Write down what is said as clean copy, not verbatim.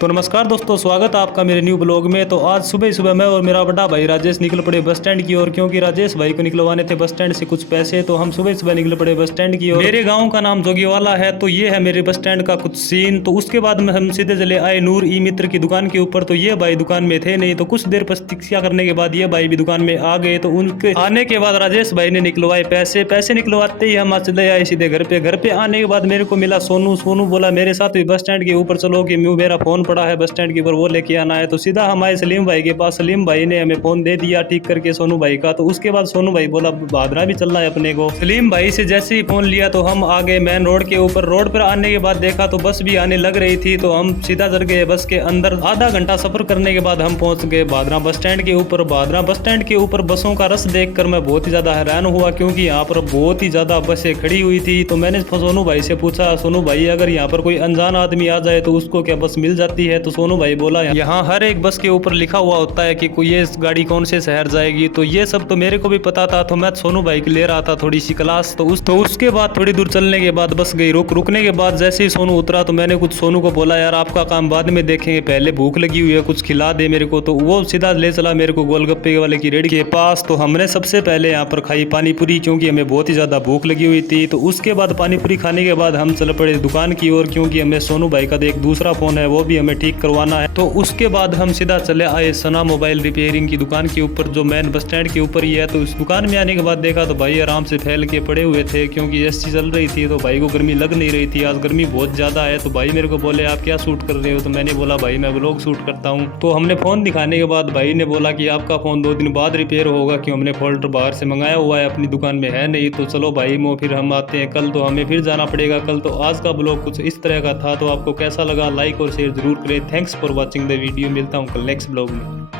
तो नमस्कार दोस्तों, स्वागत है आपका मेरे न्यू ब्लॉग में। तो आज सुबह सुबह मैं और मेरा बड़ा भाई राजेश निकल पड़े बस स्टैंड की ओर, क्योंकि राजेश भाई को निकलवाने थे बस स्टैंड से कुछ पैसे। तो हम सुबह सुबह निकल पड़े बस स्टैंड की ओर। मेरे गांव का नाम जोगीवाला है। तो ये है मेरे बस स्टैंड का कुछ सीन। तो उसके बाद में हम सीधे चले आए नूर ई मित्र की दुकान के ऊपर। तो ये भाई दुकान में थे नहीं, तो कुछ देर प्रतीक्षा करने के बाद ये भाई भी दुकान में आ गए। तो उनके आने के बाद राजेश भाई ने निकलवाए पैसे निकलवाते ही हम चले आए सीधे घर पे। घर पे आने के बाद मेरे को मिला सोनू बोला मेरे साथ भी बस स्टैंड के ऊपर चलो, कि मेरा फोन पड़ा है बस स्टैंड के ऊपर, वो लेके आना है। तो सीधा हमारे सलीम भाई के पास, सलीम भाई ने हमें फोन दे दिया ठीक करके सोनू भाई का। तो उसके बाद सोनू भाई बोला भादरा भी चलना है अपने को। सलीम भाई से जैसे ही फोन लिया तो हम आ गए मेन रोड के ऊपर। रोड पर आने के बाद देखा तो बस भी आने लग रही थी। तो हम सीधा चढ़ गए बस के अंदर। आधा घंटा सफर करने के बाद हम पहुंच गए भादरा बस स्टैंड के ऊपर। भादरा बस स्टैंड के ऊपर बसों का रस देखकर मैं बहुत ही ज्यादा हैरान हुआ, क्योंकि यहाँ पर बहुत ही ज्यादा बसें खड़ी हुई थी। तो मैंने सोनू भाई से पूछा, सोनू भाई अगर यहाँ पर कोई अनजान आदमी आ जाए तो उसको क्या बस मिल जाती है? तो सोनू भाई बोला यहाँ हर एक बस के ऊपर लिखा हुआ होता है कि कोई ये गाड़ी कौन से शहर जाएगी। तो ये सब तो मेरे को भी पता था। तो मैं सोनू भाई की ले रहा था थोड़ी सी क्लास। तो उसके बाद थोड़ी दूर चलने के बाद बस गई रुकने के बाद जैसे ही सोनू उतरा तो मैंने कुछ सोनू को बोला, यार आपका काम बाद में देखेंगे, पहले भूख लगी हुई है, कुछ खिला दे मेरे को। तो वो सीधा ले चला मेरे को गोलगप्पे वाले की रेडी के पास। तो हमने सबसे पहले यहाँ पर खाई पानी पूरी, क्योंकि हमें बहुत ही ज्यादा भूख लगी हुई थी। तो उसके बाद पानी पूरी खाने के बाद हम चल पड़े दुकान की ओर, क्योंकि हमें सोनू भाई का एक दूसरा फोन है वो भी हमें ठीक करवाना है। तो उसके बाद हम सीधा चले आए सना मोबाइल रिपेयरिंग की दुकान के ऊपर, जो मेन बस स्टैंड के ऊपर ही है। तो इस दुकान में आने के बाद देखा तो भाई आराम से फैल के पड़े हुए थे, क्योंकि एसी चल रही थी। तो भाई को गर्मी लग नहीं रही थी, आज गर्मी बहुत ज्यादा है। तो भाई मेरे को बोले आप क्या शूट कर रहे हो? तो मैंने बोला भाई मैं व्लॉग शूट करता हूँ। तो हमने फोन दिखाने के बाद भाई ने बोला कि आपका फोन 2 दिन बाद रिपेयर होगा, क्यों हमने फोल्डर बाहर से मंगाया हुआ है, अपनी दुकान में है नहीं। तो चलो भाई मो फिर हम आते हैं कल, तो हमें फिर जाना पड़ेगा कल। तो आज का ब्लॉग कुछ इस तरह का था। तो आपको कैसा लगा लाइक और शेयर जरूर करें। Thanks for watching the video. मिलता हूँ कल नेक्स्ट ब्लॉग में।